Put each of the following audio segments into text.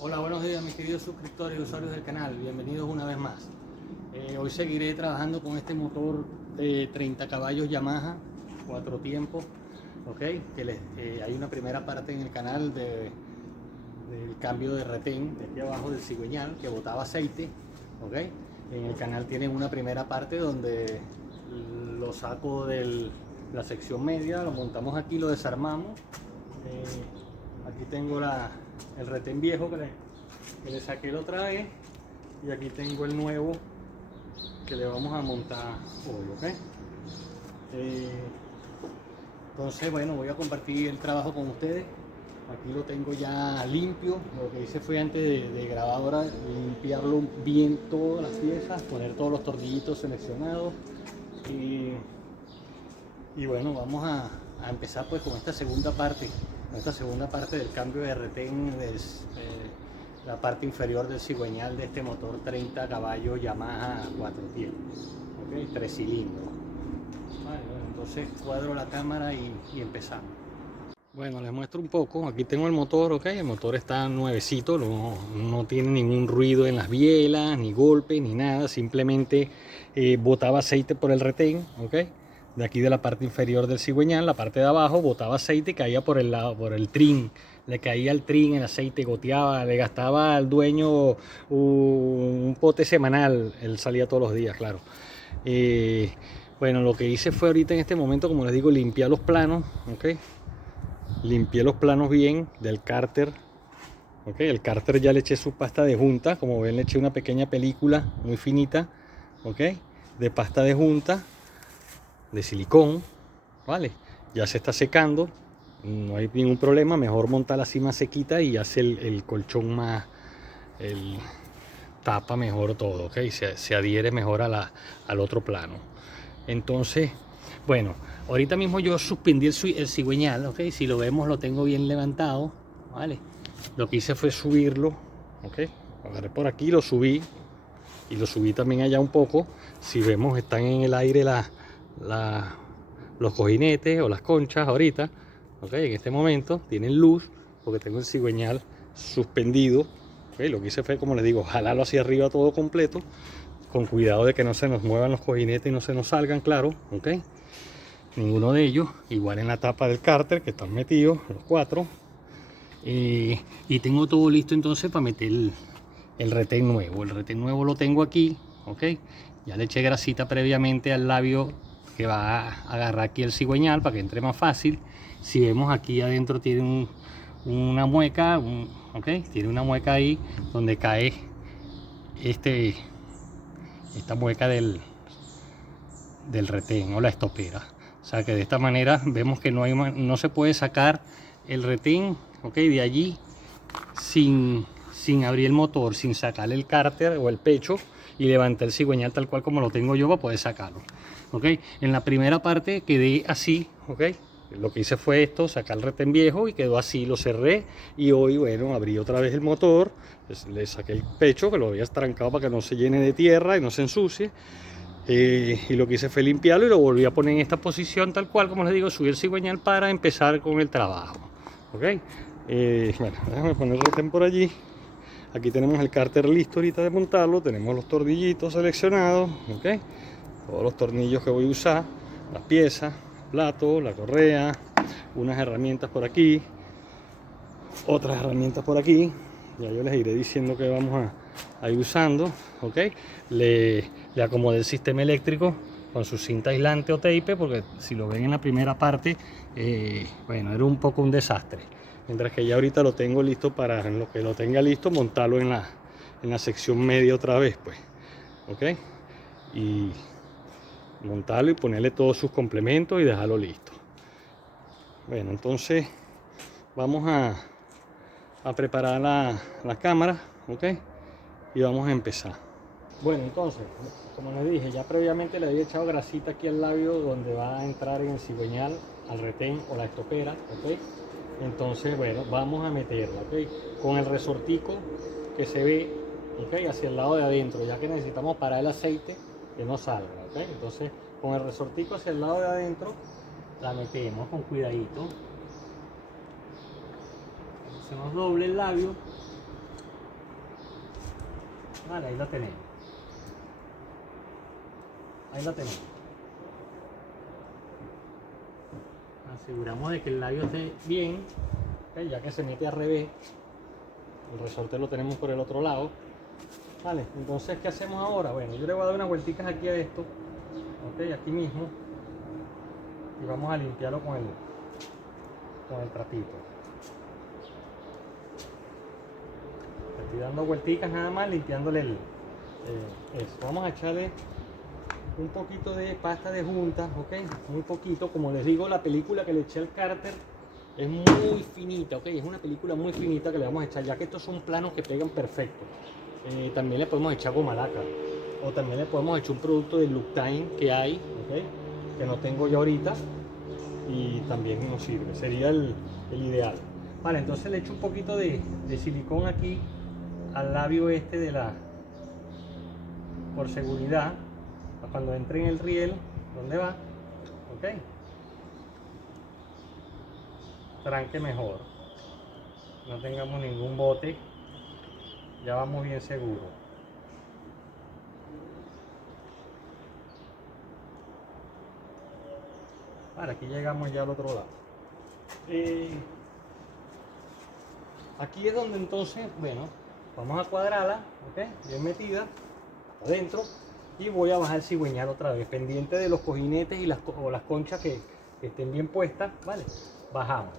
Hola, buenos días mis queridos suscriptores y usuarios del canal, bienvenidos una vez más. Hoy seguiré trabajando con este motor de 30 caballos Yamaha, 4 tiempos, ¿ok? Hay una primera parte en el canal del cambio de retén, de aquí abajo del cigüeñal, que botaba aceite, ¿ok? En el canal tienen una primera parte donde lo saco de la sección media, lo montamos aquí, lo desarmamos. Aquí tengo el retén viejo que le saqué la otra vez, y aquí tengo el nuevo que le vamos a montar hoy, ¿ok? Eh, entonces, bueno, voy a compartir el trabajo con ustedes. Aquí lo tengo ya limpio. Lo que hice fue antes de grabar ahora, limpiarlo bien todas las piezas, poner todos los tornillitos seleccionados. Y bueno, vamos a empezar pues con esta segunda parte del cambio de retén, la parte inferior del cigüeñal de este motor 30 caballos Yamaha 4 tiempos, ¿ok? 3 cilindros. Vale, bueno, entonces cuadro la cámara y empezamos. Bueno, les muestro un poco. Aquí tengo el motor, ok. El motor está nuevecito, no tiene ningún ruido en las bielas, ni golpe, ni nada. Simplemente botaba aceite por el retén, ok. De aquí de la parte inferior del cigüeñal, la parte de abajo, botaba aceite y caía por el lado, por el trim. Le caía el trim, el aceite goteaba, le gastaba al dueño un pote semanal. Él salía todos los días, claro. Bueno, lo que hice fue ahorita en este momento, como les digo, limpiar los planos, ok. Limpié los planos bien del cárter. Okay, el cárter ya le eché su pasta de junta. Como ven, le eché una pequeña película muy finita, okay, de pasta de junta de silicón. Vale, ya se está secando, no hay ningún problema. Mejor montar así más sequita y hace el colchón más, tapa mejor todo, okay, se adhiere mejor al otro plano. Entonces, bueno, ahorita mismo yo suspendí el cigüeñal, ¿ok? Si lo vemos, lo tengo bien levantado, ¿vale? Lo que hice fue subirlo, ¿ok? Agarré por aquí, lo subí y lo subí también allá un poco. Si vemos, están en el aire los cojinetes o las conchas ahorita, ¿ok? En este momento tienen luz porque tengo el cigüeñal suspendido, ¿ok? Lo que hice fue, como les digo, jalarlo hacia arriba todo completo, con cuidado de que no se nos muevan los cojinetes y no se nos salgan, claro, ¿ok? Ninguno de ellos, igual en la tapa del cárter que están metidos, los cuatro. Y tengo todo listo entonces para meter el retén nuevo. El retén nuevo lo tengo aquí, ¿ok? Ya le eché grasita previamente al labio que va a agarrar aquí el cigüeñal para que entre más fácil. Si vemos, aquí adentro tiene una mueca, ¿ok? Tiene una mueca ahí donde cae esta mueca del retén o la estopera. O sea que de esta manera vemos que no se puede sacar el retén, ¿ok? De allí sin abrir el motor, sin sacarle el cárter o el pecho y levantar el cigüeñal tal cual como lo tengo yo para poder sacarlo, ¿ok? En la primera parte quedé así, ¿ok? Lo que hice fue esto, sacar el retén viejo y quedó así, lo cerré. Y hoy, bueno, abrí otra vez el motor, le saqué el pecho que lo había trancado para que no se llene de tierra y no se ensucie. Y lo que hice fue limpiarlo y lo volví a poner en esta posición tal cual, como les digo, subí el cigüeñal para empezar con el trabajo, ¿ok? Bueno, déjame poner el retén por allí. Aquí tenemos el cárter listo ahorita de montarlo, tenemos los tornillitos seleccionados, ¿ok? Todos los tornillos que voy a usar, las piezas, el plato, la correa, unas herramientas por aquí, otras herramientas por aquí. Ya yo les iré diciendo que vamos a ir usando, ¿ok? Le acomodé el sistema eléctrico con su cinta aislante o tape, porque si lo ven en la primera parte, bueno, era un poco un desastre. Mientras que ya ahorita lo tengo listo para, en lo que lo tenga listo, montarlo en la sección media otra vez, pues, ¿ok? Y montarlo y ponerle todos sus complementos y dejarlo listo. Bueno, entonces vamos a preparar la cámara, ¿ok? Y vamos a empezar. Bueno, entonces, como les dije, ya previamente le había echado grasita aquí al labio donde va a entrar en el cigüeñal, al retén o la estopera, ¿ok? Entonces, bueno, vamos a meterla, ¿ok? Con el resortico que se ve, ¿ok? Hacia el lado de adentro, ya que necesitamos parar el aceite que no salga, ¿ok? Entonces, con el resortico hacia el lado de adentro, la metemos con cuidadito. Se nos doble el labio, Vale, ahí la tenemos. Ahí la tenemos. Aseguramos de que el labio esté bien, ¿okay? Ya que se mete al revés. El resorte lo tenemos por el otro lado. Vale, entonces, ¿qué hacemos ahora? Bueno, yo le voy a dar unas vuelticas aquí a esto, ¿ok? Aquí mismo. Y vamos a limpiarlo con el trapito. Estoy dando vuelticas nada más, limpiándole eso. Vamos a echarle un poquito de pasta de junta, ¿ok? Muy poquito. Como les digo, la película que le eché al cárter es muy finita, ¿ok? Es una película muy finita que le vamos a echar, ya que estos son planos que pegan perfecto. También le podemos echar goma laca, o también le podemos echar un producto de Luctine que hay, ¿ok? Que no tengo yo ahorita, y también nos sirve, sería el ideal. Vale, entonces le echo un poquito de silicón aquí al labio este por seguridad, cuando entre en el riel, ¿dónde va? ¿Ok? Tranque mejor, no tengamos ningún bote, ya vamos bien seguros. Ahora aquí llegamos ya al otro lado. Aquí es donde entonces, bueno, vamos a cuadrarla, ¿ok? Bien metida adentro, y voy a bajar el cigüeñal otra vez, pendiente de los cojinetes y las conchas que estén bien puestas, ¿vale? Bajamos.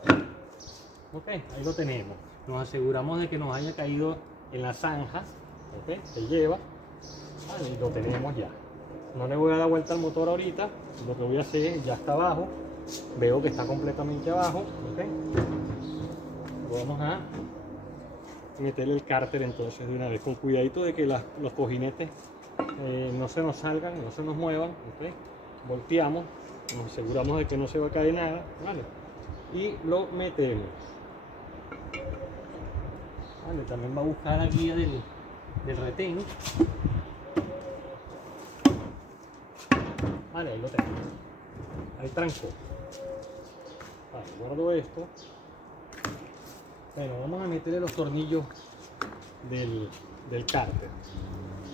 Ok, ahí lo tenemos. Nos aseguramos de que nos haya caído en la zanja, ok, que lleva, vale, y lo tenemos ya. No le voy a dar vuelta al motor ahorita, lo que voy a hacer es, ya está abajo, veo que está completamente abajo, ok. Vamos a meterle el cárter entonces de una vez, con cuidadito de que los cojinetes no se nos salgan, no se nos muevan, ok. Volteamos, nos aseguramos de que no se va a caer nada, ¿vale? Y lo metemos. Vale, también va a buscar la guía del retén. Vale, ahí lo tengo. Ahí trancó. Vale, guardo esto. Bueno, vamos a meterle los tornillos del cárter,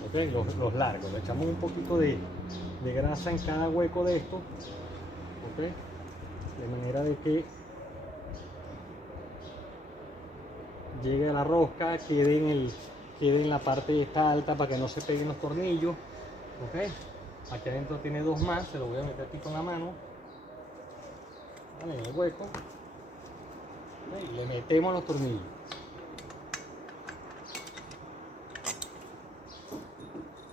¿ok? Los largos. Le echamos un poquito de grasa en cada hueco de esto, ¿ok? De manera de que llegue a la rosca, quede en la parte esta alta para que no se peguen los tornillos, ¿ok? Aquí adentro tiene dos más, se lo voy a meter aquí con la mano, ¿vale? En el hueco. Y le metemos los tornillos.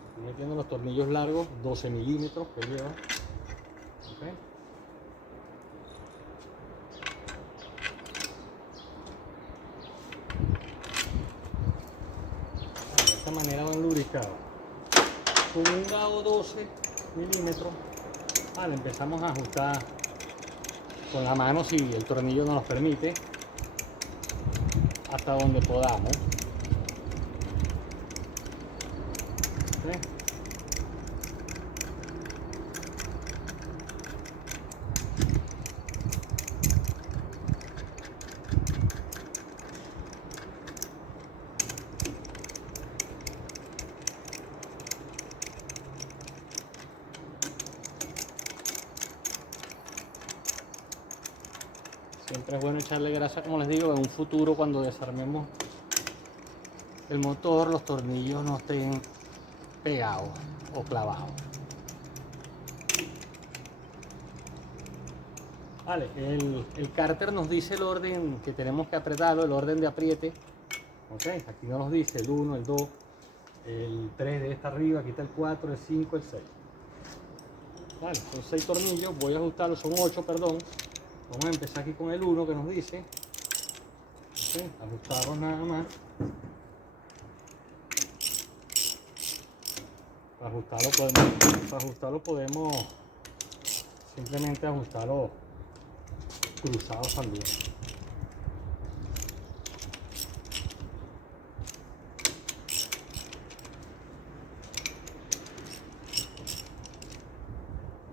Estoy metiendo los tornillos largos, 12 milímetros que lleva. ¿Okay? De esta manera van lubricados. Con un gavo 12 milímetros, vale, empezamos a ajustar con la mano si el tornillo nos lo permite, hasta donde podamos. ¿Sí? Siempre es bueno echarle grasa, como les digo, en un futuro cuando desarmemos el motor, los tornillos no estén pegados o clavados. Vale, el cárter nos dice el orden que tenemos que apretarlo, el orden de apriete. Ok, aquí nos dice el 1, el 2, el 3 de esta arriba, aquí está el 4, el 5, el 6. Vale, son 6 tornillos, voy a ajustarlos, son 8, perdón. Vamos a empezar aquí con el 1 que nos dice. Ok, ajustarlos nada más. Para ajustarlo podemos simplemente ajustarlo cruzados también.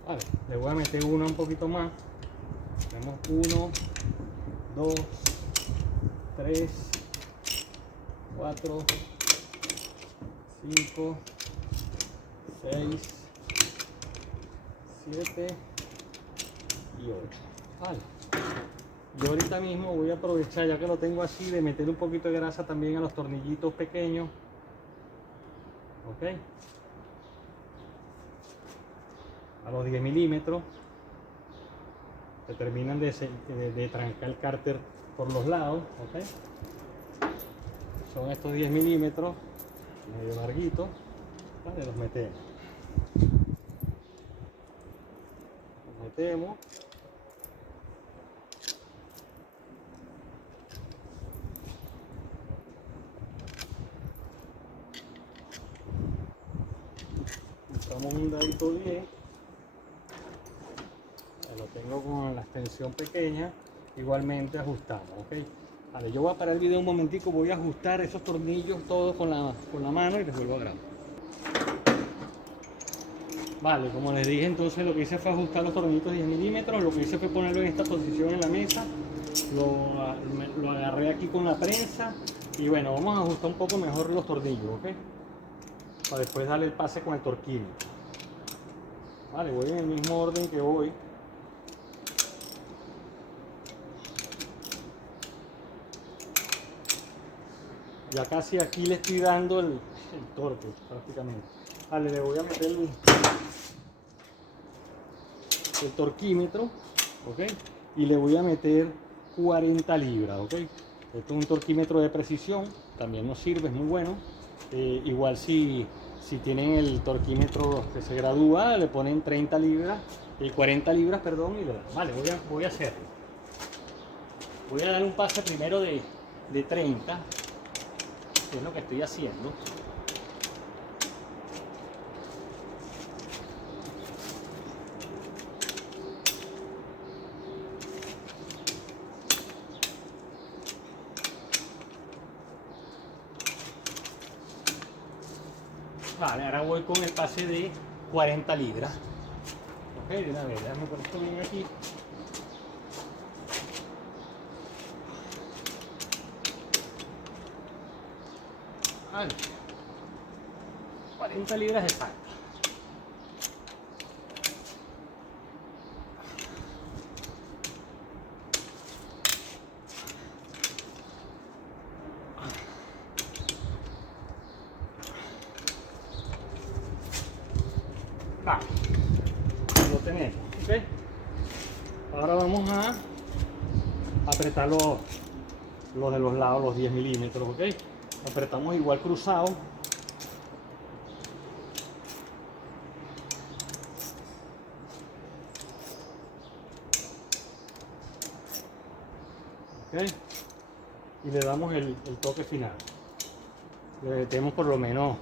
Vale, le voy a meter uno un poquito más. Tenemos 1, 2, 3, 4, 5, 6, 7 y 8. Vale. Yo ahorita mismo voy a aprovechar, ya que lo tengo así, de meter un poquito de grasa también a los tornillitos pequeños. Ok. A los 10 milímetros. Que terminan de trancar el cárter por los lados. Ok. Son estos 10 milímetros, medio larguitos. Vale, los metemos. Los metemos. Buscamos un dadito 10. Lo tengo con la extensión pequeña. Igualmente ajustamos, ¿ok? Vale, yo voy a parar el video un momentico. Voy a ajustar esos tornillos todos con la mano y les vuelvo a grabar. Vale, como les dije, entonces lo que hice fue ajustar los tornillitos 10 milímetros. Lo que hice fue ponerlo en esta posición en la mesa. Lo agarré aquí con la prensa. Y bueno, vamos a ajustar un poco mejor los tornillos, ¿ok? Para después darle el pase con el torquímetro. Vale, voy en el mismo orden que voy. Ya casi aquí le estoy dando el torque prácticamente. Vale, le voy a meter el torquímetro, ¿ok? Y le voy a meter 40 libras, ¿ok? Esto es un torquímetro de precisión, también nos sirve, es muy bueno. Igual si tienen el torquímetro que se gradúa, le ponen 30 libras, 40 libras, perdón, y le dan. Vale, voy a hacerlo. Voy a dar un pase primero de 30, que es lo que estoy haciendo. Vale, ahora voy con el pase de 40 libras. Ok, de una vez, déjame poner esto bien aquí. Vale. 40 libras exactas. Vale, lo tenemos, ¿ok? Ahora vamos a apretar los de los lados, los 10 milímetros, ¿ok? Apretamos igual cruzado. ¿Ok? Y le damos el toque final. Le metemos por lo menos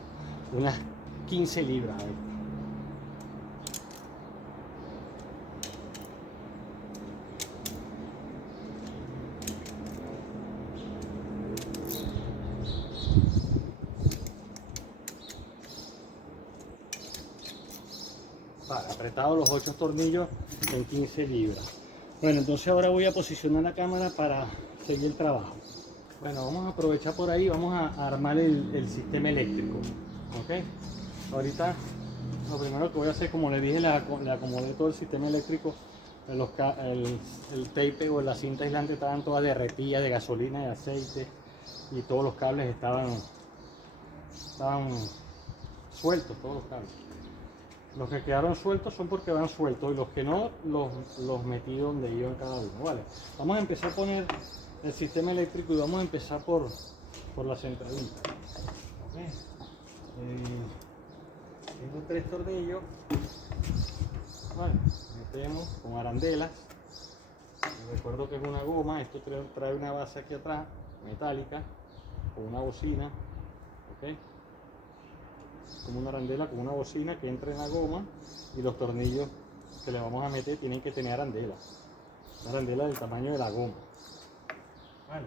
unas 15 libras ahí. Vale, apretados los 8 tornillos en 15 libras. Bueno, entonces ahora voy a posicionar la cámara para seguir el trabajo. Bueno, vamos a aprovechar por ahí, vamos a armar el sistema eléctrico. ¿Ok? Ahorita lo primero que voy a hacer, como les dije, le acomodé todo el sistema eléctrico. El tape o la cinta aislante estaban todas derretidas de gasolina y aceite, y todos los cables estaban sueltos, todos los cables. Los que quedaron sueltos son porque van sueltos, y los que no, los metí donde iban cada uno. Vale, vamos a empezar a poner el sistema eléctrico y vamos a empezar por la centralita. ¿Okay? Tengo 3 tornillos. Vale, metemos con arandelas. Recuerdo que es una goma, esto trae una base aquí atrás, metálica, con una bocina. ¿Okay? Como una arandela con una bocina que entra en la goma, y los tornillos que le vamos a meter tienen que tener arandela. Una arandela del tamaño de la goma. Vale.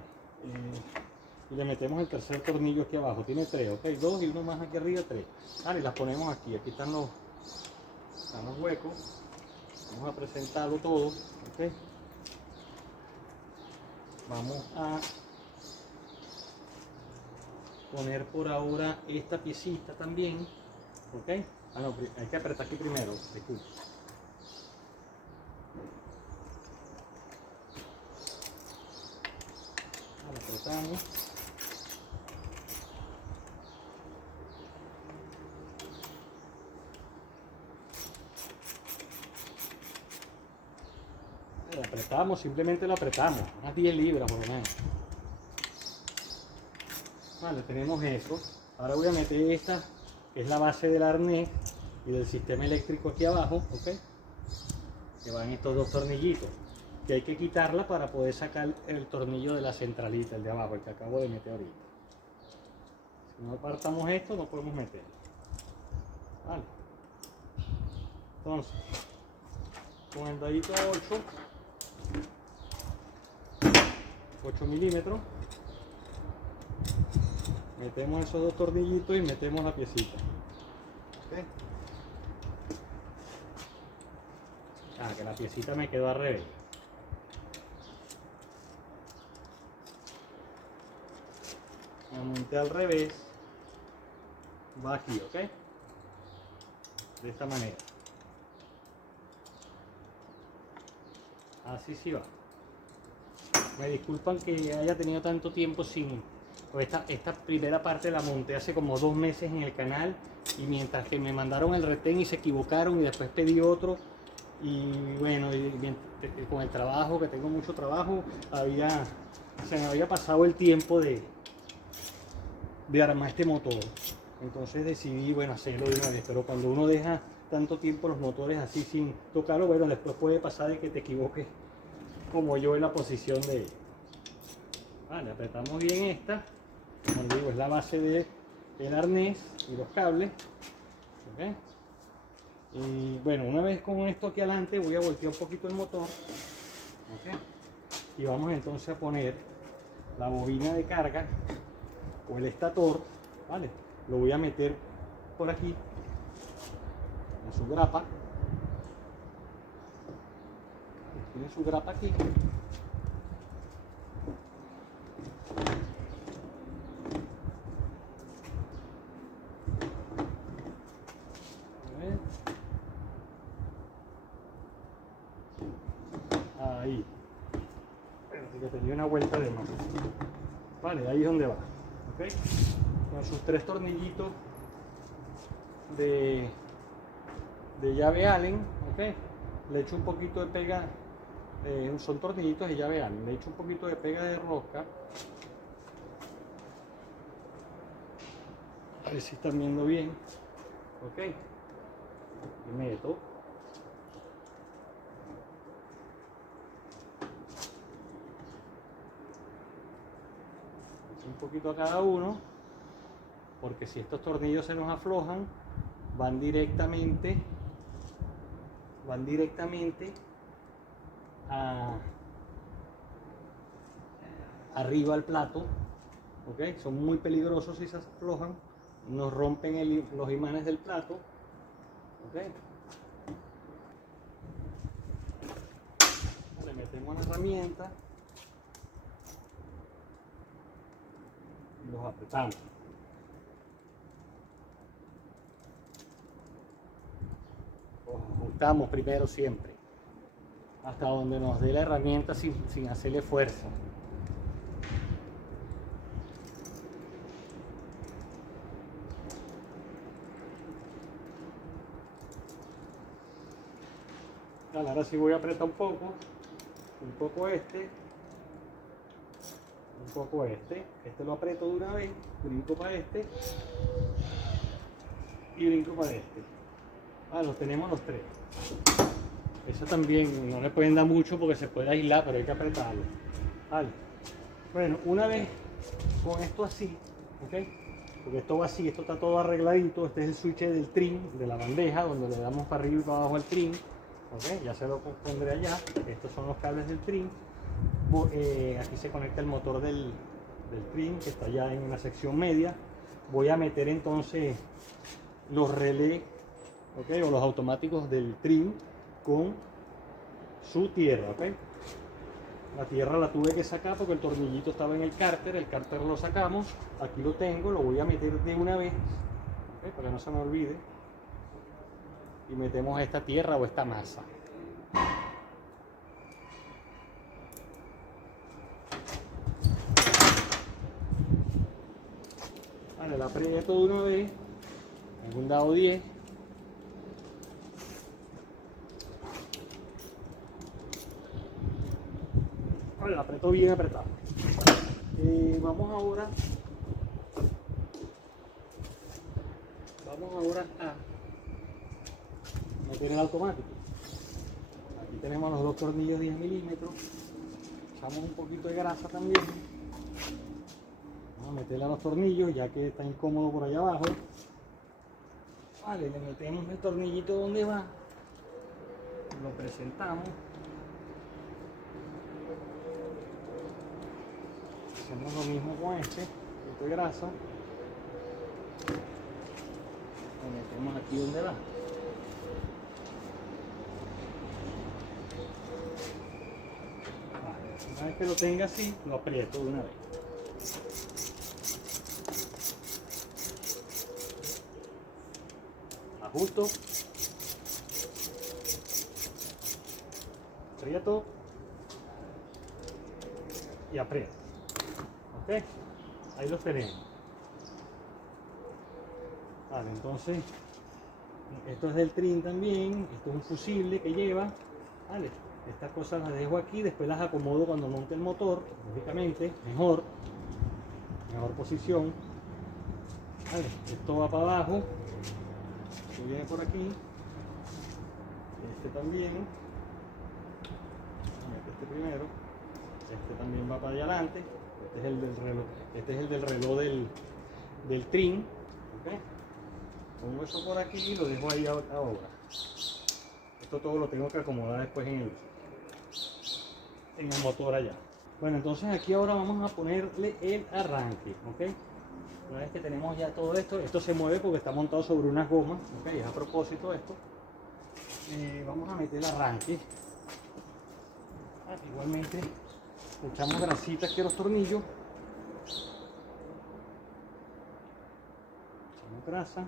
Y le metemos el tercer tornillo aquí abajo. Tiene 3, ok, 2 y uno más aquí arriba, 3. Vale, y las ponemos aquí. Aquí están los huecos. Vamos a presentarlo todo, ok. Vamos a poner por ahora esta piecita también, ¿ok? Ah, no, hay que apretar aquí primero, disculpe. Ahora apretamos. Lo apretamos, simplemente lo apretamos, unas 10 libras por lo menos. Vale, tenemos eso. Ahora voy a meter esta, que es la base del arnés y del sistema eléctrico aquí abajo, ¿ok? Que van estos dos tornillitos, que hay que quitarla para poder sacar el tornillo de la centralita, el de abajo, el que acabo de meter ahorita. Si no apartamos esto, no podemos meterlo. Vale. Entonces, con el dadito 8 milímetros, metemos esos dos tornillitos y metemos la piecita. ¿Okay? Ah, que la piecita me quedó al revés. La monté al revés. Va aquí, ¿ok? De esta manera. Así sí va. Me disculpan que haya tenido tanto tiempo sin... Pues esta primera parte la monté hace como 2 meses en el canal y mientras que me mandaron el retén y se equivocaron y después pedí otro y bueno, con el trabajo, que tengo mucho trabajo, se me había pasado el tiempo de armar este motor. Entonces decidí, bueno, hacerlo de una vez, pero cuando uno deja tanto tiempo los motores así sin tocarlo, bueno, después puede pasar de que te equivoques como yo en la posición de... Vale, apretamos bien esta. Como digo, es la base del arnés y los cables. ¿Okay? Y bueno, una vez con esto aquí adelante voy a voltear un poquito el motor. ¿Okay? Y vamos entonces a poner la bobina de carga o el estator. ¿Vale? Lo voy a meter por aquí en su grapa. Tiene su grapa aquí. Ahí. Así que tenía una vuelta de más. Vale, ahí es donde va. ¿Ok? Con sus 3 tornillitos de llave Allen. ¿Ok? Le echo un poquito de pega. Son tornillitos de llave Allen. Le echo un poquito de pega de rosca. A ver si están viendo bien. ¿Ok? Y meto. Un poquito a cada uno, porque si estos tornillos se nos aflojan, van directamente arriba al plato. ¿Okay? Son muy peligrosos si se aflojan, nos rompen los imanes del plato. ¿Okay? Le metemos la herramienta y los apretamos. Los ajustamos primero siempre, hasta donde nos dé la herramienta sin hacerle fuerza. Ahora sí voy a apretar un poco este, un poco este lo aprieto de una vez, brinco para este y brinco para este. Los tenemos los 3. Eso también no le pueden dar mucho porque se puede aislar, pero hay que apretarlo. Vale. Bueno, una vez con esto así, ¿ok? Porque esto va así, esto está todo arregladito. Este es el switch del trim, de la bandeja, donde le damos para arriba y para abajo al trim. ¿Ok? Ya se lo pondré allá. Estos son los cables del trim. Aquí se conecta el motor del trim, que está ya en una sección media. Voy a meter entonces los relés, ¿ok? O los automáticos del trim con su tierra, ¿ok? La tierra la tuve que sacar porque el tornillito estaba en el cárter lo sacamos, aquí lo tengo, lo voy a meter de una vez, ¿okay? Para que no se me olvide. Y metemos esta tierra o esta masa. Vale, la aprieto de una vez, en un dado 10. Vale, la aprieto bien apretado. Vamos ahora a meter el automático. Aquí tenemos los dos tornillos 10 milímetros. Echamos un poquito de grasa también. Vamos a meterle a los tornillos ya que está incómodo por allá abajo. Vale, le metemos el tornillito donde va. Lo presentamos. Hacemos lo mismo con este, un poquito de grasa. Lo metemos aquí donde va. Vale, una vez que lo tenga así, lo aprieto de una vez. Ajusto. Aprieto. Y aprieto. ¿Ok? Ahí los tenemos. Vale, entonces esto es del trin también, esto es un fusible que lleva, vale, estas cosas las dejo aquí, después las acomodo cuando monte el motor, lógicamente, mejor posición, vale, esto va para abajo, esto viene por aquí, este también, este primero, este también va para allá adelante, este es el del reloj, del trin, ¿okay? Pongo eso por aquí y lo dejo ahí ahora. Esto todo lo tengo que acomodar después en el motor allá. Bueno, entonces aquí ahora vamos a ponerle el arranque, ¿ok? Una vez que tenemos ya todo esto se mueve porque está montado sobre unas gomas, ¿ok? Es a propósito esto. Vamos a meter el arranque. Igualmente, echamos grasita aquí a los tornillos. Echamos grasa.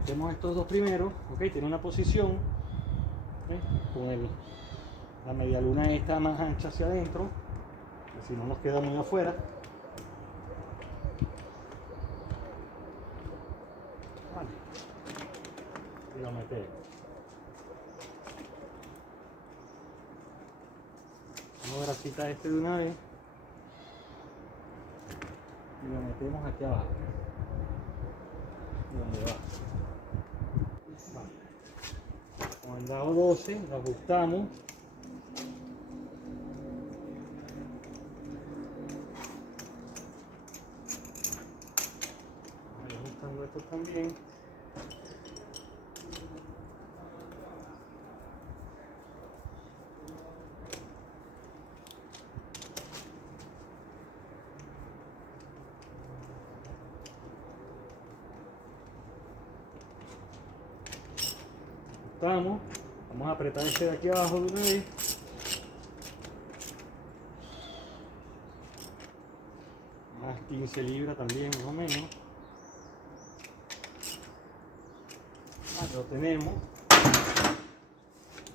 Metemos estos dos primeros, ok, tiene una posición, ¿okay? Con la media luna esta más ancha hacia adentro, si no nos queda muy afuera. Vale. Y lo metemos. Vamos a grasita este de una vez y lo metemos aquí abajo. Donde va. Vale. Con el dado 12 lo ajustamos. Voy ajustando esto también. Vamos a apretar este de aquí abajo de una vez. Más 15 libras también, más o menos. Lo tenemos.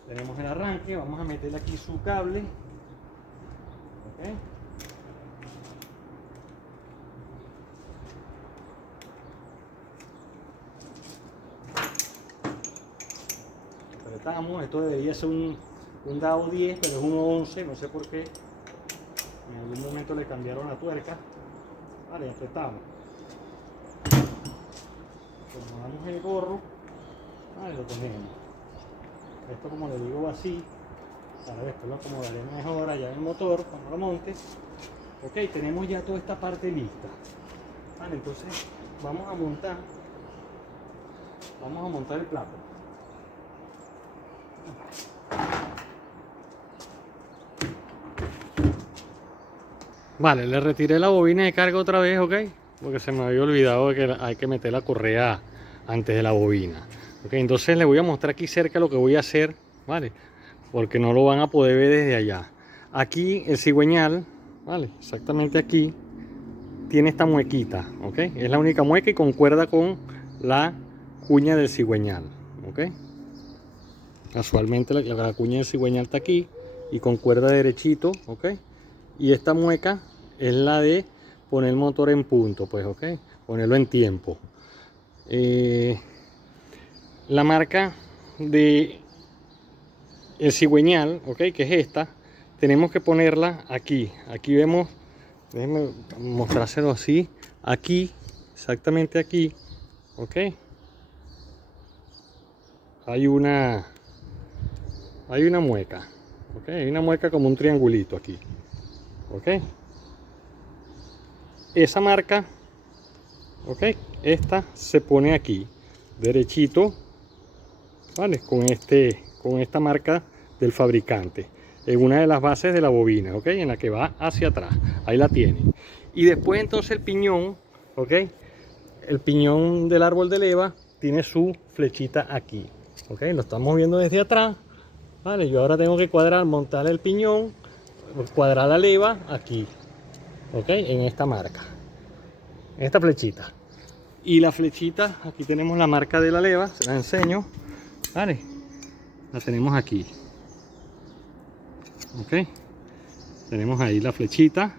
Tenemos el arranque, vamos a meterle aquí su cable. ¿Okay? Apretamos, esto debería ser un dado 10, pero es 1.11, no sé por qué. En algún momento le cambiaron la tuerca. Vale, apretamos. Acomodamos el gorro. Vale, lo tenemos. Esto, como le digo, va así. Ahora después lo acomodaré mejor allá en el motor cuando lo monte. Ok, tenemos ya toda esta parte lista. Vale, entonces vamos a montar el plato. Vale, le retiré la bobina de carga otra vez, ok, porque se me había olvidado de que hay que meter la correa antes de la bobina. Ok, entonces le voy a mostrar aquí cerca lo que voy a hacer, vale. porque no lo van a poder ver desde allá. Aquí el cigüeñal, vale, exactamente aquí tiene esta muequita, ¿ok? Es la única mueca y concuerda con la cuña del cigüeñal, ¿ok? Casualmente la cuña del cigüeñal está aquí y concuerda derechito, ¿ok? Y esta mueca es la de poner el motor en punto, pues, ¿ok? Ponerlo en tiempo. La marca de el cigüeñal, ¿ok? Que es esta, tenemos que ponerla aquí. Aquí vemos, déjenme mostrárselo así, aquí, exactamente aquí, ¿ok? Hay una mueca, ¿ok? Hay una mueca como un triangulito aquí, ¿ok? Esa marca, ¿ok? Esta se pone aquí, derechito, ¿vale? Con esta marca del fabricante, en una de las bases de la bobina, ¿ok? En la que va hacia atrás, ahí la tienen. Y después entonces el piñón, ¿ok? El piñón del árbol de leva tiene su flechita aquí, ¿ok? Lo estamos viendo desde atrás, ¿vale? Yo ahora tengo que cuadrar, montar el piñón, cuadrar la leva aquí, ¿ok? En esta marca, en esta flechita. Y la flechita, aquí tenemos la marca de la leva, se la enseño, ¿vale? La tenemos aquí, ¿ok? Tenemos ahí la flechita,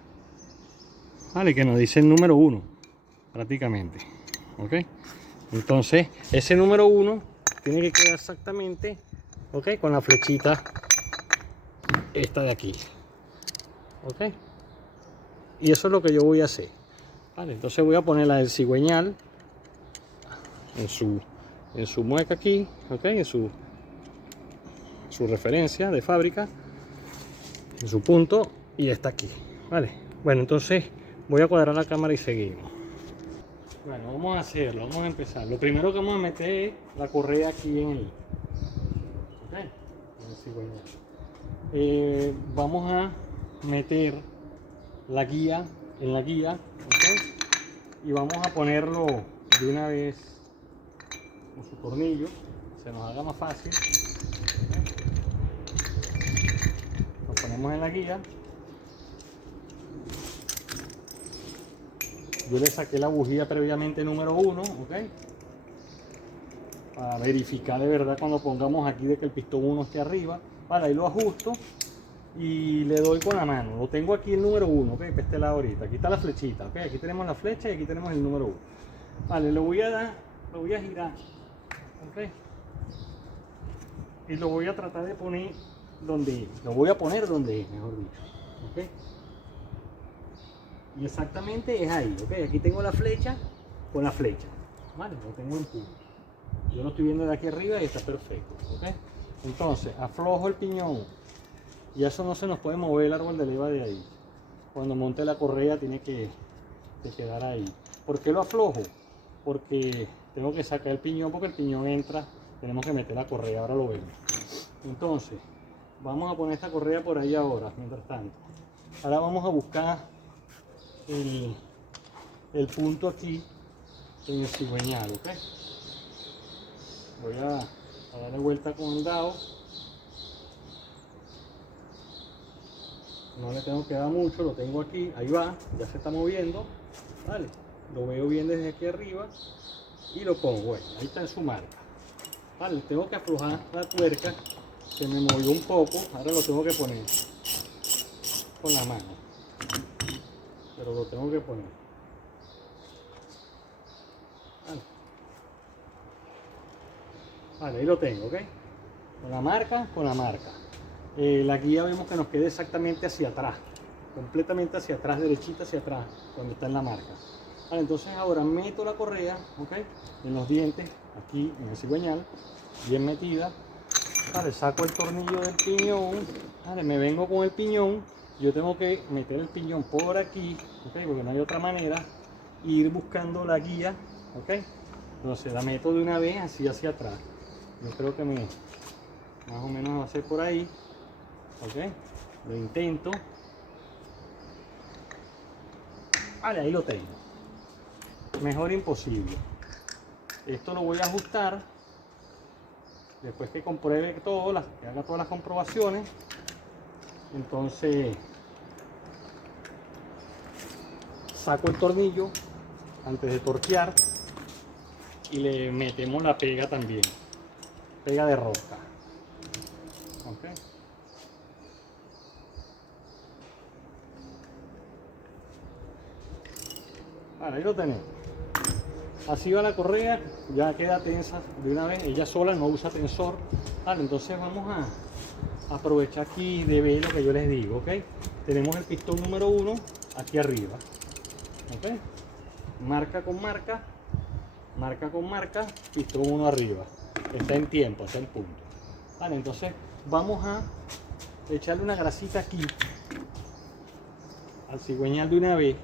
¿vale? Que nos dice el número 1, prácticamente, ¿ok? Entonces, ese número 1 tiene que quedar exactamente, ¿ok? Con la flechita esta de aquí, ¿ok? Y eso es lo que yo voy a hacer, ¿vale? Entonces voy a poner la del cigüeñal en su mueca aquí, ¿ok? En su referencia de fábrica, en su punto, y está aquí, ¿vale? Bueno, entonces voy a cuadrar la cámara y seguimos. Bueno, vamos a hacerlo, vamos a empezar. Lo primero que vamos a meter es la correa aquí en el, ¿ok? En el cigüeñal. Vamos a meter la guía en la guía, ¿ok? Y vamos a ponerlo de una vez con su tornillo, se nos haga más fácil. Lo ponemos en la guía. Yo le saqué la bujía previamente número 1, ¿ok? Para verificar de verdad cuando pongamos aquí de que el pistón 1 esté arriba. Vale, ahí lo ajusto y le doy con la mano. Lo tengo aquí el número 1, ¿ok? Para este lado ahorita. Aquí está la flechita, ¿ok? Aquí tenemos la flecha y aquí tenemos el número 1. Vale, lo voy a dar, lo voy a girar, ¿ok? Y lo voy a tratar de poner donde es. Lo voy a poner donde es, mejor dicho, ¿ok? Y exactamente es ahí, ¿ok? Aquí tengo la flecha con la flecha, ¿vale? Lo tengo en punto. Yo lo estoy viendo de aquí arriba y está perfecto, ¿ok? Entonces, aflojo el piñón y eso no se nos puede mover el árbol de leva de ahí. Cuando monte la correa tiene que quedar ahí. ¿Por qué lo aflojo? Porque tengo que sacar el piñón porque el piñón entra, tenemos que meter la correa, ahora lo vemos. Entonces, vamos a poner esta correa por ahí ahora, mientras tanto. Ahora vamos a buscar el punto aquí en el cigüeñal, ¿ok? Voy a darle vuelta con el dado. No le tengo que dar mucho, lo tengo aquí, ahí va, ya se está moviendo, ¿vale? Lo veo bien desde aquí arriba y lo pongo, bueno, ahí está en su marca. Vale, tengo que aflojar la tuerca, se me movió un poco, ahora lo tengo que poner con la mano, pero lo tengo que poner. Vale, vale, ahí lo tengo, ¿ok? Con la marca, con la marca. La guía vemos que nos queda exactamente hacia atrás, completamente hacia atrás, derechita hacia atrás, cuando está en la marca. Vale, entonces ahora meto la correa, ¿ok? En los dientes, aquí en el cigüeñal, bien metida. Vale, saco el tornillo del piñón, vale, me vengo con el piñón. Yo tengo que meter el piñón por aquí, ¿ok? Porque no hay otra manera, e ir buscando la guía, ¿ok? Entonces la meto de una vez así hacia atrás. Yo creo que más o menos va a ser por ahí, ¿ok? Lo intento. Vale, ahí lo tengo. Mejor imposible. Esto lo voy a ajustar Después que compruebe todo, que haga todas las comprobaciones, entonces saco el tornillo antes de torquear y le metemos la pega también, pega de rosca. ¿Okay? Vale, ahí lo tenemos. Así va la correa, ya queda tensa de una vez, ella sola no usa tensor. Vale, entonces vamos a aprovechar aquí de ver lo que yo les digo, ¿ok? Tenemos el pistón número 1 aquí arriba, ¿ok? Marca con marca, pistón 1 arriba. Está en tiempo, está en punto. Vale, entonces vamos a echarle una grasita aquí al cigüeñal de una vez,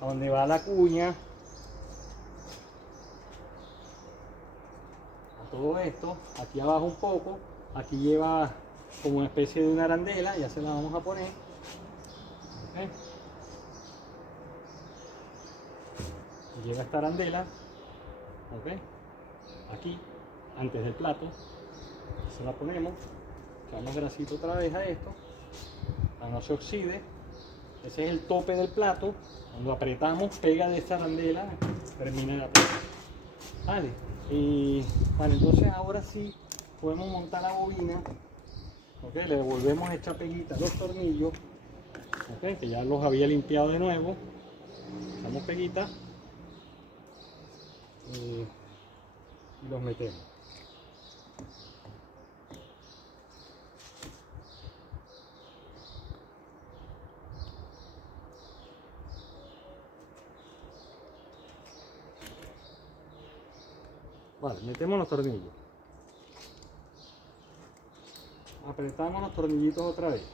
a donde va la cuña. Todo esto, aquí abajo un poco, aquí lleva como una especie de una arandela, ya se la vamos a poner. ¿Okay? Y lleva esta arandela, ¿okay? Aquí, antes del plato, se la ponemos, echamos grasito otra vez a esto, para no se oxide. Ese es el tope del plato, cuando apretamos pega de esta arandela, termina la pieza. Vale. Y vale, entonces ahora sí podemos montar la bobina, ¿okay? Le volvemos a echar peguita a los tornillos, ¿okay? Que ya los había limpiado de nuevo, echamos peguita y los metemos. Vale, metemos los tornillos. Apretamos los tornillitos otra vez.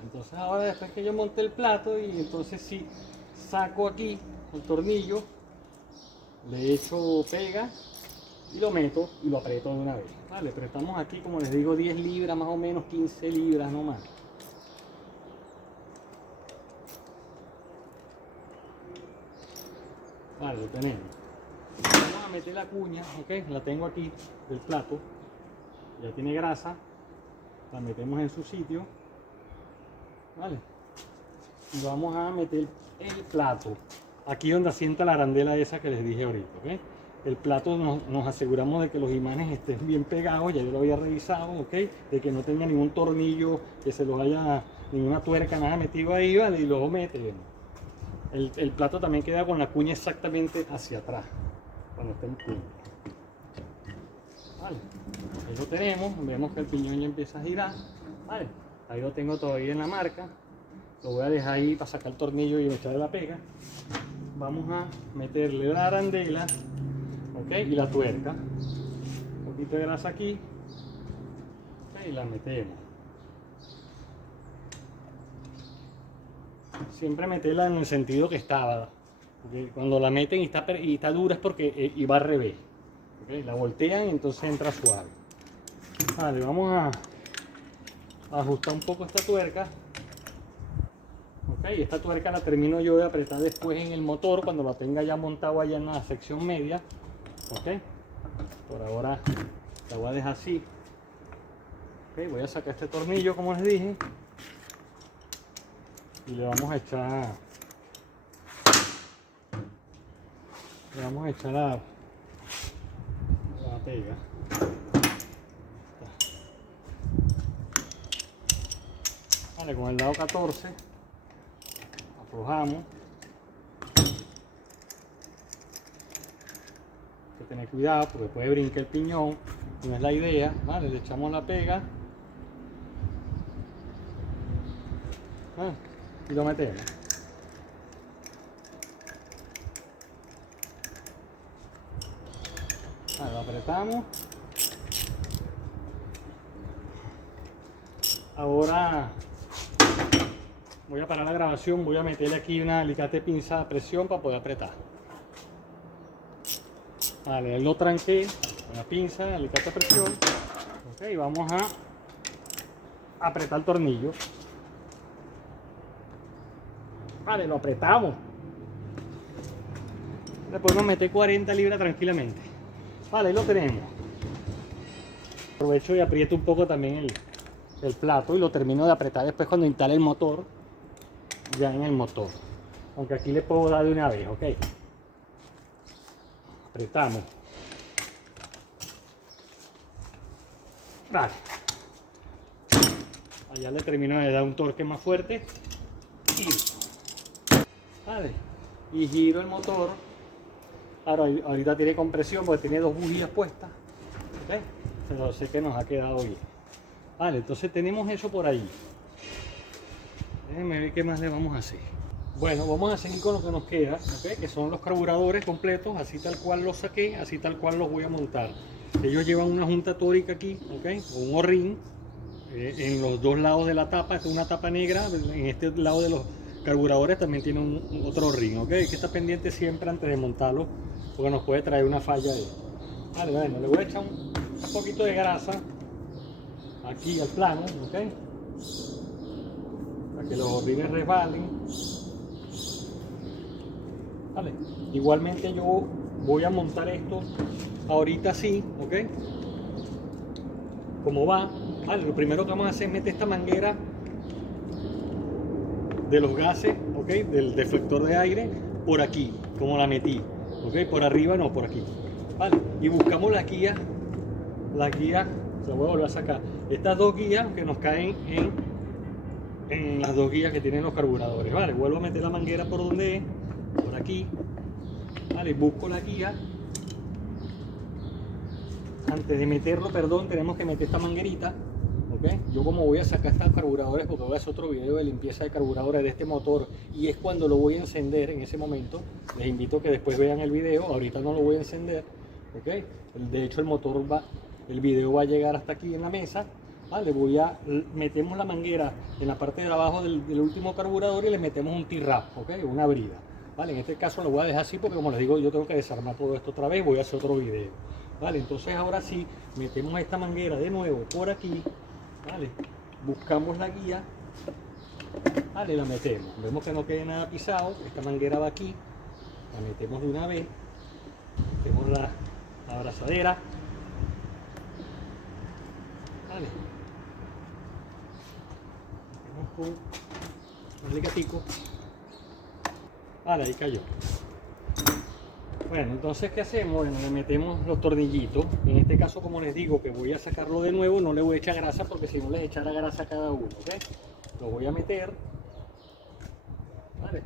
Entonces ahora después que yo monté el plato y entonces sí saco aquí el tornillo, le echo pega y lo meto y lo aprieto de una vez. Vale, apretamos aquí, como les digo, 10 libras más o menos, 15 libras no más. Vale, lo tenemos. Vamos a meter la cuña, ok, la tengo aquí del plato, ya tiene grasa, la metemos en su sitio, vale, y vamos a meter el plato aquí donde asienta la arandela esa que les dije ahorita, ok. El plato nos aseguramos de que los imanes estén bien pegados, ya yo lo había revisado, ok, de que no tenga ningún tornillo, que se los haya, ninguna tuerca, nada metido ahí, vale, y luego mete. El plato también queda con la cuña exactamente hacia atrás, cuando esté en punto. Vale, ahí lo tenemos, vemos que el piñón ya empieza a girar, vale, ahí lo tengo todavía en la marca, lo voy a dejar ahí para sacar el tornillo y echarle la pega. Vamos a meterle la arandela, ok, y la tuerca, un poquito de grasa aquí, okay, y la metemos. Siempre meterla en el sentido que estaba, porque cuando la meten y está dura es porque va al revés, okay, la voltean y entonces entra suave. Vale, vamos a ajustar un poco esta tuerca, okay, esta tuerca la termino yo de apretar después en el motor cuando la tenga ya montado allá en la sección media, okay. Por ahora la voy a dejar así, okay, voy a sacar este tornillo como les dije y le vamos a echar la pega. Vale, con el dado 14 aflojamos. Hay que tener cuidado porque puede brincar el piñón, no es la idea. Vale, le echamos la pega, y lo metemos. Vale, lo apretamos. Ahora voy a parar la grabación, voy a meterle aquí una alicate pinza a presión para poder apretar. Vale, lo tranqué con la pinza, alicate a presión. Ok, vamos a apretar el tornillo. Vale, lo apretamos. Le podemos meter 40 libras tranquilamente. Vale, ahí lo tenemos. Aprovecho y aprieto un poco también el plato y lo termino de apretar después cuando instale el motor, ya en el motor. Aunque aquí le puedo dar de una vez, ok. Apretamos. Vale. Allá le termino de dar un torque más fuerte. Y vale. Y giro el motor. Ahora, ahorita tiene compresión porque tiene dos bujías puestas. ¿Okay? Pero sé que nos ha quedado bien. Vale, entonces tenemos eso por ahí. Déjenme ver qué más le vamos a hacer. Bueno, vamos a seguir con lo que nos queda, ¿okay? Que son los carburadores completos, así tal cual los saqué, así tal cual los voy a montar. Ellos llevan una junta tórica aquí, ¿okay? O un O-ring en los dos lados de la tapa. Esta es una tapa negra, en este lado de los carburadores también tiene otro ring, ¿ok? Hay que estar pendiente siempre antes de montarlo porque nos puede traer una falla ahí. Vale, bueno, le voy a echar un poquito de grasa aquí al plano, ¿ok? Para que los rines resbalen. Vale, igualmente yo voy a montar esto ahorita sí, ¿ok? Como va. Vale, lo primero que vamos a hacer es meter esta manguera de los gases, ¿ok? Del deflector de aire por aquí, como la metí, ¿ok? Por arriba no, por aquí. Vale, y buscamos la guía, la voy a volver a sacar. Estas dos guías que nos caen en las dos guías que tienen los carburadores. Vale, vuelvo a meter la manguera por donde es, por aquí. Vale, busco la guía. Antes de meterlo, perdón, tenemos que meter esta manguerita. ¿Okay? Yo como voy a sacar estos carburadores, porque voy a hacer otro video de limpieza de carburadores de este motor y es cuando lo voy a encender en ese momento, les invito a que después vean el video, ahorita no lo voy a encender, ¿okay? De hecho el video va a llegar hasta aquí en la mesa, ¿vale? Metemos la manguera en la parte de abajo del último carburador y le metemos un T-Rap, ¿okay? Una brida, ¿vale? En este caso lo voy a dejar así porque como les digo yo tengo que desarmar todo esto otra vez, voy a hacer otro video, ¿vale? Entonces ahora sí, metemos esta manguera de nuevo por aquí. Vale, buscamos la guía, vale, la metemos, vemos que no quede nada pisado, esta manguera va aquí, la metemos de una vez, metemos la abrazadera, vale, metemos con un alicatico, vale, ahí cayó. Bueno, entonces ¿qué hacemos? Bueno, le metemos los tornillitos. En este caso, como les digo, que voy a sacarlo de nuevo, no le voy a echar grasa porque si no les echara grasa a cada uno, ¿ok? Lo voy a meter. Vale.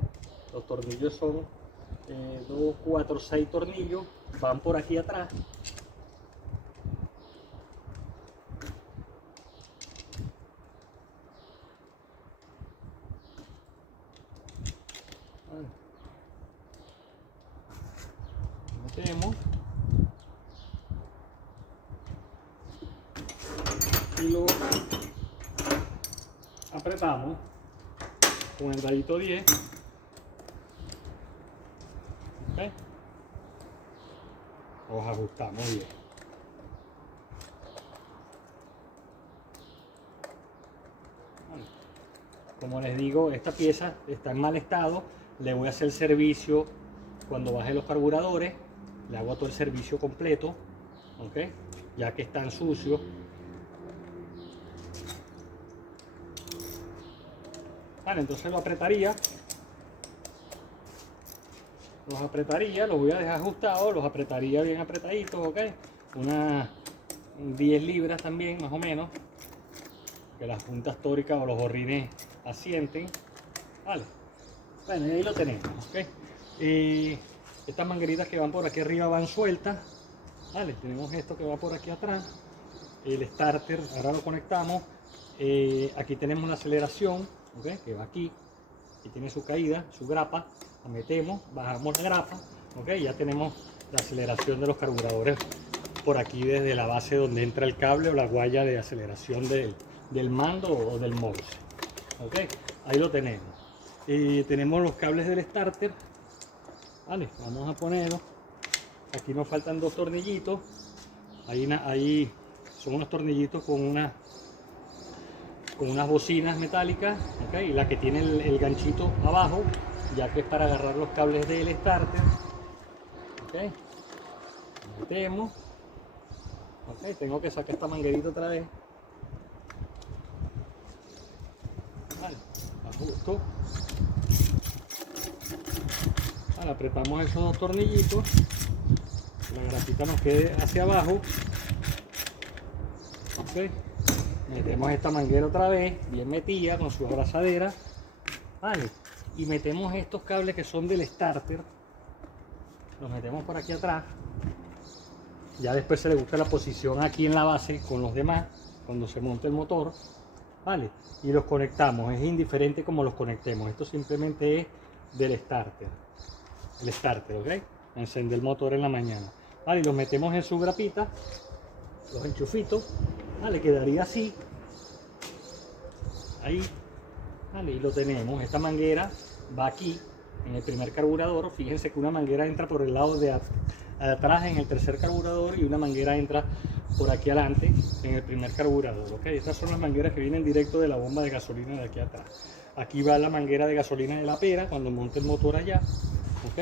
Los tornillos son 2, 4, 6 tornillos. Van por aquí atrás. Vale. Metemos y lo apretamos con el dadito 10, ¿okay? Los ajustamos bien. Como les digo, esta pieza está en mal estado, le voy a hacer el servicio cuando baje los carburadores, le hago todo el servicio completo, ¿ok? Ya que están sucios. Vale, entonces los apretaría, los voy a dejar ajustados, los apretaría bien apretaditos, ¿ok? Unas 10 libras también, más o menos, que las puntas tóricas o los horrines asienten, vale. Bueno, y ahí lo tenemos, ¿ok? Estas mangueritas que van por aquí arriba van sueltas, vale. Tenemos esto que va por aquí atrás, el starter, ahora lo conectamos. Aquí tenemos la aceleración, ¿okay? Que va aquí, y tiene su caída, su grapa, la metemos, bajamos la grapa, ¿okay? Ya tenemos la aceleración de los carburadores por aquí desde la base donde entra el cable o la guaya de aceleración del mando o del mouse, ¿okay? Ahí lo tenemos. Tenemos los cables del starter, vale, vamos a ponerlos aquí nos faltan dos tornillitos. Ahí son unos tornillitos con unas bocinas metálicas, ¿okay? Y la que tiene el ganchito abajo, ya que es para agarrar los cables del starter. ¿Okay? Metemos. Okay, tengo que sacar esta manguerita otra vez. Vale, ajusto. Vale, apretamos esos dos tornillitos. La grapita nos quede hacia abajo. Okay. Metemos esta manguera otra vez, bien metida, con su abrazadera. Vale, y metemos estos cables que son del starter. Los metemos por aquí atrás. Ya después se le busca la posición aquí en la base con los demás, cuando se monte el motor. Vale, y los conectamos. Es indiferente como los conectemos. Esto simplemente es del starter. El starter, ¿ok? Encender el motor en la mañana. Vale, y los metemos en su grapita. Los enchufitos. Vale, quedaría así. Ahí. Vale, y lo tenemos. Esta manguera va aquí, en el primer carburador. Fíjense que una manguera entra por el lado de atrás en el tercer carburador y una manguera entra por aquí adelante en el primer carburador. ¿Ok? Estas son las mangueras que vienen directo de la bomba de gasolina de aquí atrás. Aquí va la manguera de gasolina de la pera cuando monte el motor allá. ¿Ok?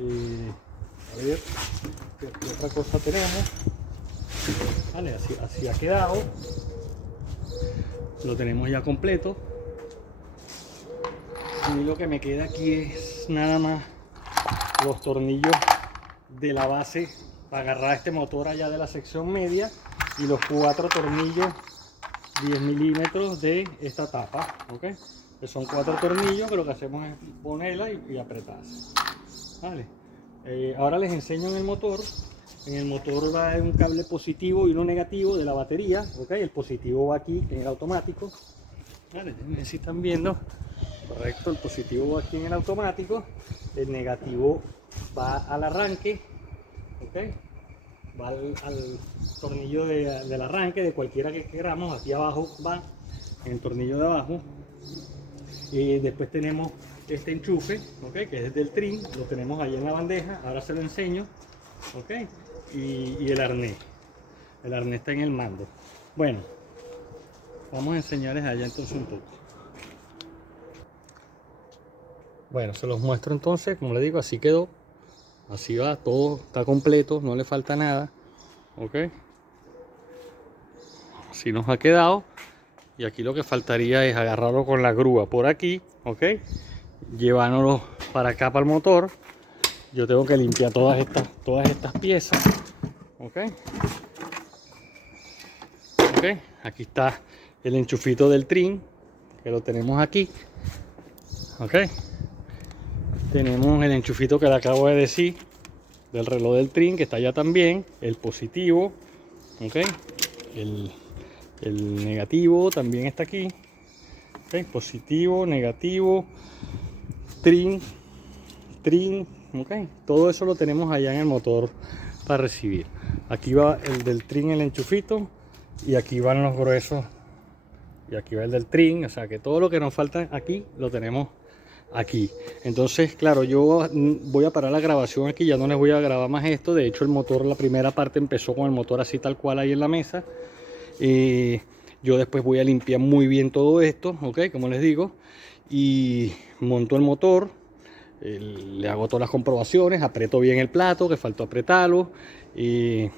A ver, ¿qué otra cosa tenemos? Vale, así ha quedado. Lo tenemos ya completo. Y lo que me queda aquí es nada más los tornillos de la base para agarrar este motor allá de la sección media y los 4 tornillos 10 milímetros de esta tapa. ¿Ok? Que son 4 tornillos que lo que hacemos es ponerla y apretar. Vale. Ahora les enseño en el motor. En el motor va un cable positivo y uno negativo de la batería. ¿Okay? El positivo va aquí en el automático. Vale, si están viendo. Correcto, el positivo va aquí en el automático. El negativo va al arranque. ¿Okay? Va al tornillo del arranque de cualquiera que queramos. Aquí abajo va en el tornillo de abajo. Y después tenemos este enchufe, ¿okay? Que es del trim, lo tenemos ahí en la bandeja. Ahora se lo enseño. ¿Okay? Y el arnés está en el mando. Bueno, vamos a enseñarles allá entonces un poco. Bueno, se los muestro entonces. Como les digo, así quedó, así va, todo está completo, no le falta nada. Ok, así nos ha quedado. Y aquí lo que faltaría es agarrarlo con la grúa por aquí, ok, llevárnoslo para acá, para el motor. Yo tengo que limpiar todas estas piezas. Ok, aquí está el enchufito del trim, que lo tenemos aquí. Ok, tenemos el enchufito que le acabo de decir del reloj del trim, que está allá también. El positivo, ok, el negativo también está aquí. Okay, positivo, negativo, trim, ok, todo eso lo tenemos allá en el motor para recibir. Aquí va el del trim, el enchufito, y aquí van los gruesos, y aquí va el del trim. O sea que todo lo que nos falta aquí lo tenemos aquí. Entonces, claro, yo voy a parar la grabación aquí, ya no les voy a grabar más esto. De hecho, el motor, la primera parte empezó con el motor así tal cual ahí en la mesa. Yo después voy a limpiar muy bien todo esto, ok, como les digo, y monto el motor. Le hago todas las comprobaciones, aprieto bien el plato, que faltó apretarlo, y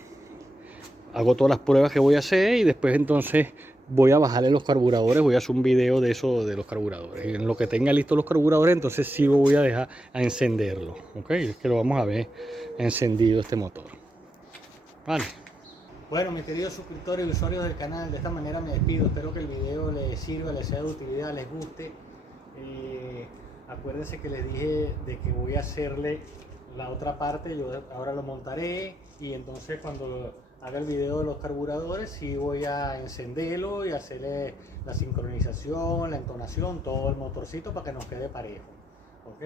hago todas las pruebas que voy a hacer, y después entonces voy a bajarle los carburadores. Voy a hacer un video de eso, de los carburadores, y en lo que tenga listos los carburadores, entonces sí voy a dejar a encenderlo, ok, es que lo vamos a ver encendido este motor. Vale. Bueno, mis queridos suscriptores y usuarios del canal, de esta manera me despido. Espero que el video les sirva, les sea de utilidad, les guste. Acuérdense que les dije de que voy a hacerle la otra parte. Yo ahora lo montaré, y entonces cuando haga el video de los carburadores sí voy a encenderlo y hacerle la sincronización, la entonación, todo el motorcito para que nos quede parejo. ¿Ok?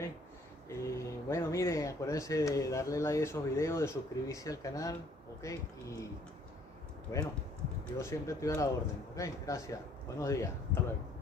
Bueno, miren, acuérdense de darle like a esos videos, de suscribirse al canal. ¿Ok? Y bueno, yo siempre estoy a la orden. Ok, gracias. Buenos días. Hasta luego.